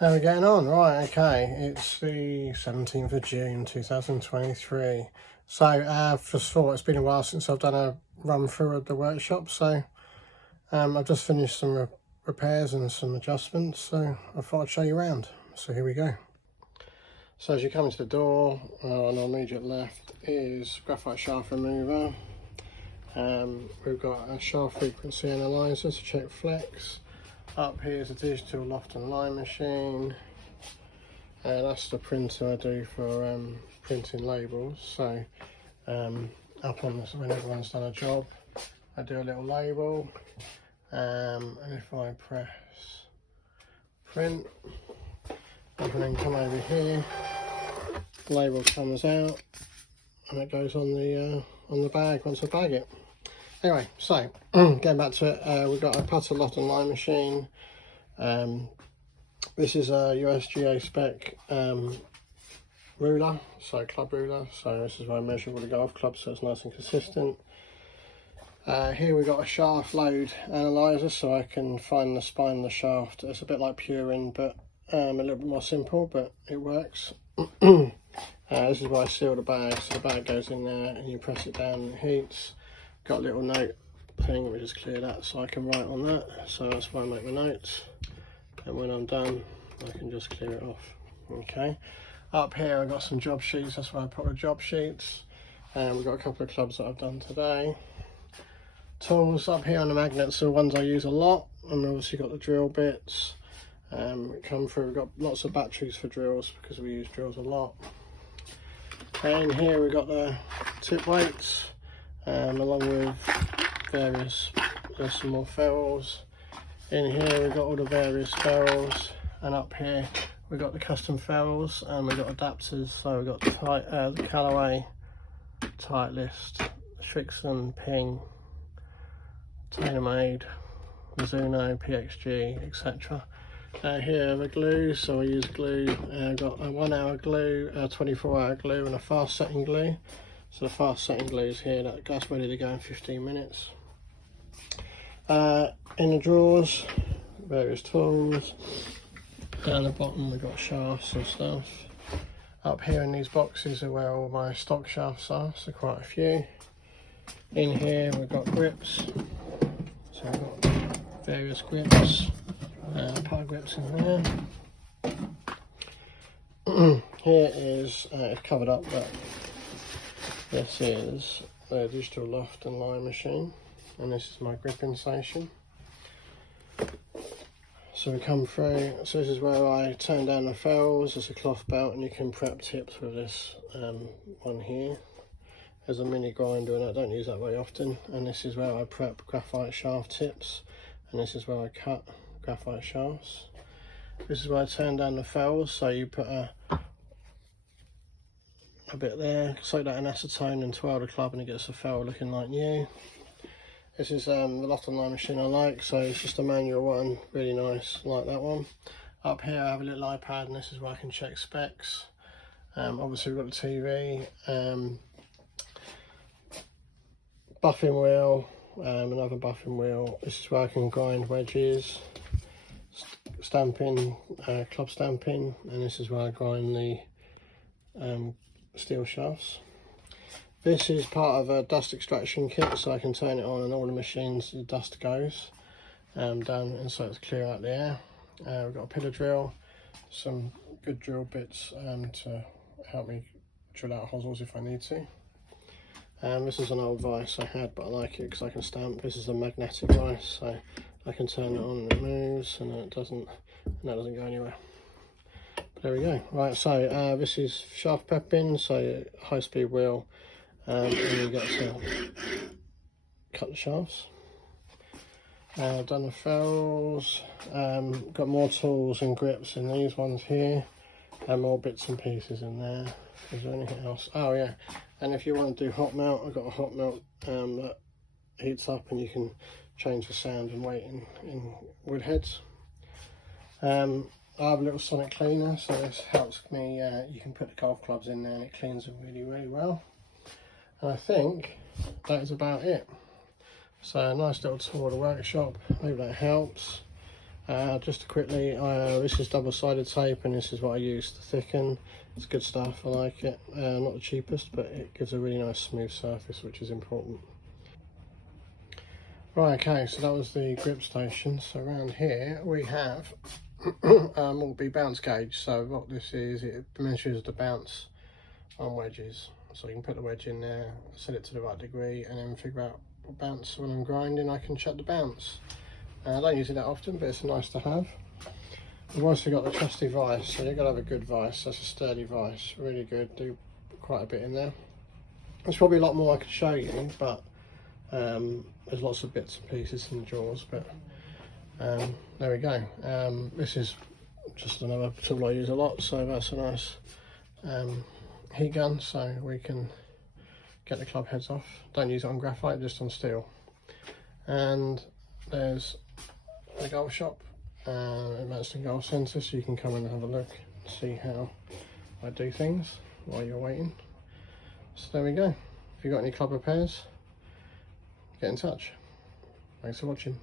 How are we getting on? Right, okay, it's the 17th of June 2023. So, first of all, it's been a while since I've done a run through of the workshop, so I've just finished some repairs and some adjustments, so I thought I'd show you around. So here we go. So as you come into the door, on our immediate left is graphite shaft remover. We've got a shaft frequency analyzer to check flex. Up here is a digital loft and line machine. That's the printer I do for printing labels. So up on this, when everyone's done a job, I do a little label, and if I press print, I can then come over here, the label comes out, and it goes on the bag once I bag it. Anyway, so going back to it, we've got a putter loft and line machine. This is a USGA spec ruler, so club ruler. So this is where I measure all the golf clubs, so it's nice and consistent. Here we've got a shaft load analyzer, so I can find the spine of the shaft. It's a bit like Purin, but a little bit more simple, but it works. This is where I seal the bag, so the bag goes in there and you press it down and it heats. Got a little note thing, let me just clear that so I can write on that. So that's why I make my notes, and when I'm done I can just clear it off. Okay, up here I've got some job sheets, that's why I put the job sheets. And we've got a couple of clubs that I've done today. Tools up here on the magnets are the ones I use a lot, and obviously got the drill bits. Come through, we've got lots of batteries for drills because we use drills a lot. And here we've got the tip weights, along with various, there's some more ferrules. In here we've got all the various ferrules, and up here we've got the custom ferrules, and we've got adapters. So we've got the Callaway, Titleist, Srixon, Ping, TaylorMade, Mizuno, PXG, etc. Here are the glue, so I use glue. I've got a 1 hour glue, a 24-hour glue, and a fast setting glue. So the fast setting glue is here, that's ready to go in 15 minutes. In the drawers, various tools. Down the bottom we've got shafts and stuff. Up here in these boxes are where all my stock shafts are, so quite a few. In here we've got grips, so we've got various grips, power grips in there. Here is, it's covered up, but this is the digital loft and line machine, and this is my gripping station. So we come through, so this is where I turn down the ferrules. There's a cloth belt and you can prep tips with this one here. There's a mini grinder and I don't use that very often. And this is where I prep graphite shaft tips, and this is where I cut graphite shafts. This is where I turn down the ferrules, so you put a bit there, soak that in acetone and twirl the club and it gets the ferrule looking like new. This is the loft and line machine I like, so it's just a manual one, really nice, like that one. Up here I have a little iPad, and this is where I can check specs. Obviously we've got the TV, buffing wheel, another buffing wheel. This is where I can grind wedges, stamping, club stamping, and this is where I grind the steel shafts. This is part of a dust extraction kit, so I can turn it on and all the machines, the dust goes down, and so it's clear out the air. We've got a pillar drill, some good drill bits to help me drill out holes if I need to. This is an old vise I had, but I like it because I can stamp. This is a magnetic vise, so I can turn it on and it moves, and that doesn't go anywhere. But there we go. Right, so this is shaft prepping, so high speed wheel. And you get to cut the shafts. Done the ferrules, got more tools and grips in these ones here, and more bits and pieces in there. Is there anything else? Oh yeah, and if you want to do hot melt, I've got a hot melt that heats up and you can change the sound and weight in wood heads. I have a little sonic cleaner, so this helps me, you can put the golf clubs in there and it cleans them really, really well. And I think that is about it. So a nice little tour of the workshop, hope that helps. Just quickly, this is double-sided tape, and this is what I use to thicken. It's good stuff, I like it. Not the cheapest, but it gives a really nice smooth surface, which is important. Right, okay, so that was the grip station. So around here we have will be bounce gauge. So what this is, it measures the bounce on wedges. So you can put the wedge in there, set it to the right degree, and then figure out what bounce. When I'm grinding, I can check the bounce. I don't use it that often, but it's nice to have. We've also got the trusty vise, so you've got to have a good vise. That's a sturdy vise, really good, do quite a bit in there. There's probably a lot more I could show you, but there's lots of bits and pieces in the drawers, but there we go. This is just another tool I use a lot, so that's a nice heat gun, so we can get the club heads off. Don't use it on graphite, just on steel. And there's the golf shop, Manston Golf Centre, so you can come in and have a look, see how I do things while you're waiting. So there we go. If you've got any club repairs, get in touch. Thanks for watching.